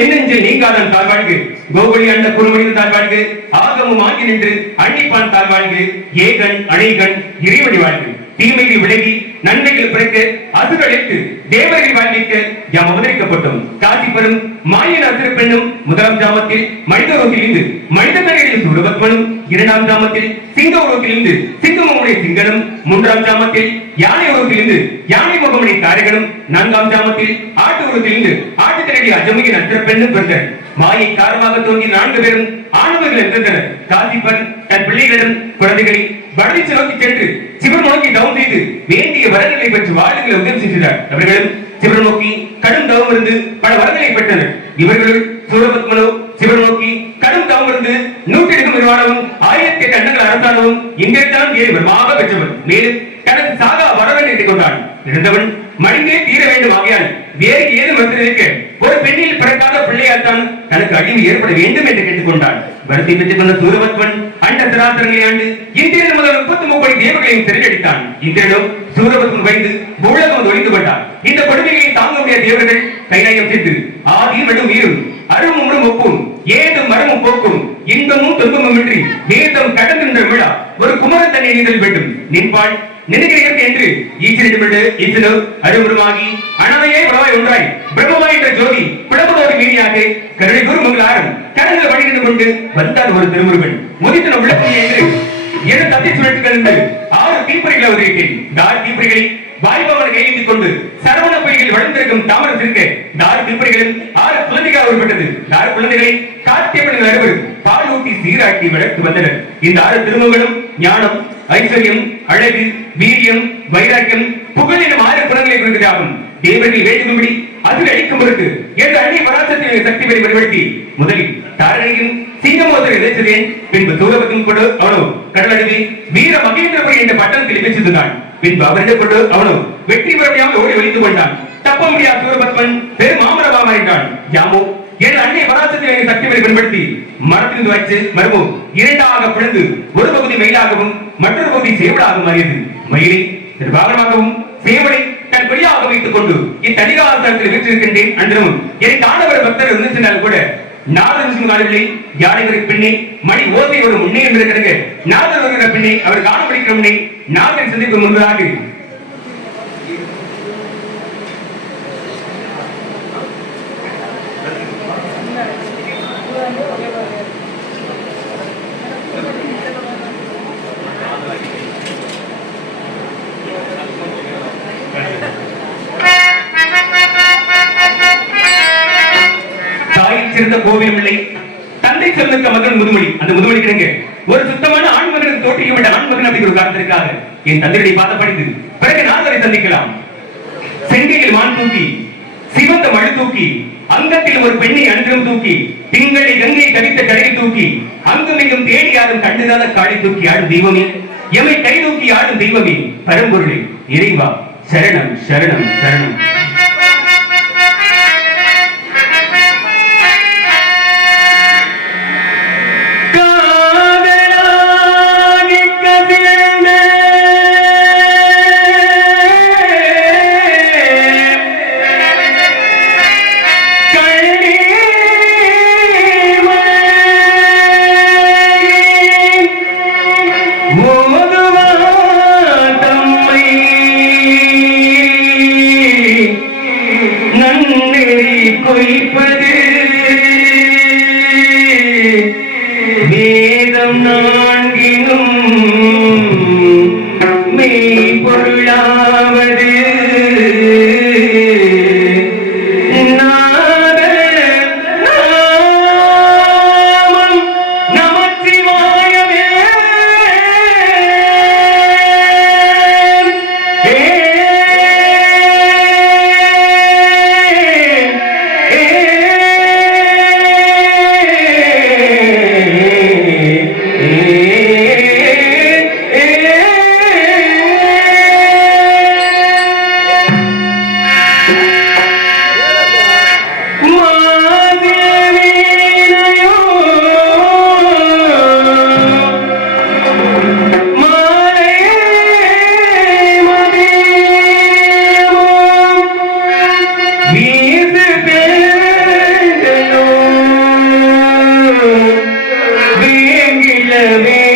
நாதன் நீங்காதன் வாழ்க நீங்காதான் கோகுலி அண்ட குறுமொழியில் தாழ்வாழ்கு ஆகமும் ஆகி நின்று அன்னிப்பான் தாழ்வாழ்கு ஏகன் அணைகன் இறைவடி வாழ்க தீமையில் விலகி நன்மைகள் பிறக்க அசுரழைத்து தேவர்கள் வாழ்விக்க யாம் அவதரிக்கப்பட்டோம். காசி பெறும் மாயன் அசுர பெண்ணும் முதலாம் ஜாமத்தில் மனித ரோகிலிருந்து மனித தலைகளில் சூரபத்மனும் இரண்டாம் ஜாமத்தில் சிங்க உருவத்திலிருந்து சிங்கமுடைய சிங்கனும் மூன்றாம் ஜாமத்தில் யானை உருவத்திலிருந்து யானை முகமுடைய தாரகனும் நான்காம் ஜாமத்தில் ஆட்டு உருவத்திலிருந்து ஆட்டு தலைவி அஜமுகின் பெண்ணும் பிறந்தனர். மாயை காரணமாக தோன்றி நான்கு பேரும் ஆணவர்கள் இருந்தனர். காசிப்பன் தன் பிள்ளைகளிடம் குழந்தைகளை வடதிச்சு நோக்கி சென்று சிவன் நோக்கி தவம் செய்து வேண்டிய வரங்களை பெற்று வாழுங்களை உதவி செய்கிறார் அவர்களும் சிவன் நோக்கி கடும் தவம் இருந்து பல வரங்களை பெற்றனர். இவர்களுள் சூரபத்மனோ சிவன் நோக்கி கடும் தவம் இருந்து நூற்றிற்கும் நிர்வாணமும் ஆயிரத்தி எட்டு அண்டங்கள் அரசாணமும் இங்கிருந்தான் ஏறி வருமாக பெற்றவன். மேலும் தனது சாகா வரவன் என்று கொண்டான். இருந்தவன் மனிதே தீர வேண்டும் ஆகையால் வேறு ஏதும் வந்திருக்க ஒரு பெண்ணில் பிறக்காத பிள்ளையால்தான் தனக்கு அழிவு ஏற்பட வேண்டும் என்று கேட்டுக்கொண்டான் வருத்தி பெற்றுக் கொண்ட சூரபத்மன் அண்ட சராசரங்களை ஆண்டு இந்திரன் முதல் முப்பத்தி முப்பது தேவர்களையும் சிறையடித்தான். இந்திரனும் சூரபத்மன் வைத்து பூலகம் ஒழிந்து கொண்டான். இந்த கொடுமைகளை தாங்க முடியாத தேவர்கள் கைலாயம் செய்து ஆதியும் வெடும் வீரும் அருமும் ஒப்பும். ஏதும் மரமும் போக்கும்? இன்பமும் துன்பமும் இன்றி வேதம் கடந்திருந்த விழா. ஒரு குமரன் தன்னை நீதல் வேண்டும். நின்பாள் நினைக்கிறீர்கள் என்று ஈச்சரிடமிட்டு ஈச்சனு அருமுருமாகி அனவையே உணவாய் ஒன்றாய் பிரம்மமாய் என்ற ஜோதி பிளவுதோடு மீனியாக கருணை குரு மங்களாரும் கடலில் வழிந்து கொண்டு வந்தார் ஒரு திருமுருகன். முதித்தன உள்ளே என்று ஏழு தத்தை சுழற்றுகள் என்று ஆறு தீப்பறிகளை உதவிட்டேன். தார் தீப்பறிகளை வாய்ப்பவனை கையேந்திக் கொண்டு சரவண பொய்கள் வளர்ந்திருக்கும் தாமரம் நாலு திருப்பணிகளும் ஆறு குழந்தைகள் அவர்பட்டது நாலு குழந்தைகளை காட்டியவர்கள் அறுவர் பால் ஊட்டி சீராட்டி வளர்த்து வந்தனர். இந்த ஆறு திருமங்களும் ஞானம் ஐஸ்வர்யம் அழகு வீரியம் வைராக்கியம் புகழ் எனும் ஆறு குணங்களை குறிப்பதாகும் தேவர்கள் வேண்டும்படி அதில் அழிக்கும் பொருட்டு என்று அன்னை பராசத்தின் சக்தி பெறி வெளிப்படுத்தி முதலில் தாரணையும் சிங்கமோதர் இணைச்சதேன் பின்பு சூரபத்தும் கொண்டு அவனோ கடலடுவி வீர மகேந்திரபுரி என்ற பட்டணத்தில் இணைச்சிருந்தான் பின்பு அவரிடம் கொண்டு அவனோ வெற்றி பெறமையாக ஓடி ஒழித்துக் கொண்டான். தப்ப முடியாத சூரபத்மன் பெரும் மாமரமா மாறினான் யாமோ என் அன்னை பராசத்தினை சக்தி பெறி பயன்படுத்தி மரத்திலிருந்து வச்சு மருமம் இரண்டாக பிளந்து ஒரு பகுதி மயிலாகவும் மற்றொரு பகுதி சேவலாகவும் மாறியது. மயிலை நிர்வாகமாகவும் சேவலை தன் வெளியாக வைத்துக் கொண்டு இத்தடிகாரத்தில் வீற்றிருக்கின்றேன் அன்றும் என் காண பக்தர் இருந்து சென்றால் கூட நாதன் காணவில்லை யானை ஒரு மணி ஓசை ஒரு முன்னே இருக்கிறது நாதன் வருகிற அவர் காண முன்னே நாதன் சந்திப்பு முன்பதாக சிறந்த கோவியம் இல்லை. தந்தை சிறந்த மகன் முதுமொழி. அந்த முதுமொழி கிடைங்க. ஒரு சுத்தமான ஆண் மகனுக்கு தோற்றிவிட்ட ஆண் மகன் அப்படிங்கிற காரணத்திற்காக என் தந்தையுடைய பாத படித்து பிறகு நாதரை சந்திக்கலாம். செங்கையில் மான் தூக்கி சிவந்த மழு தூக்கி அங்கத்தில் ஒரு பெண்ணை அன்றும் தூக்கி திங்களை கங்கை கரித்த கடையில் தூக்கி அங்கும் இங்கும் தேடி ஆடும் கண்டுதான காடி தூக்கி ஆடும் தெய்வமே. எமை கை தூக்கி ஆடும் தெய்வமே. பரம்பொருளே இறைவா சரணம் சரணம் சரணம். chico y pedir Amen.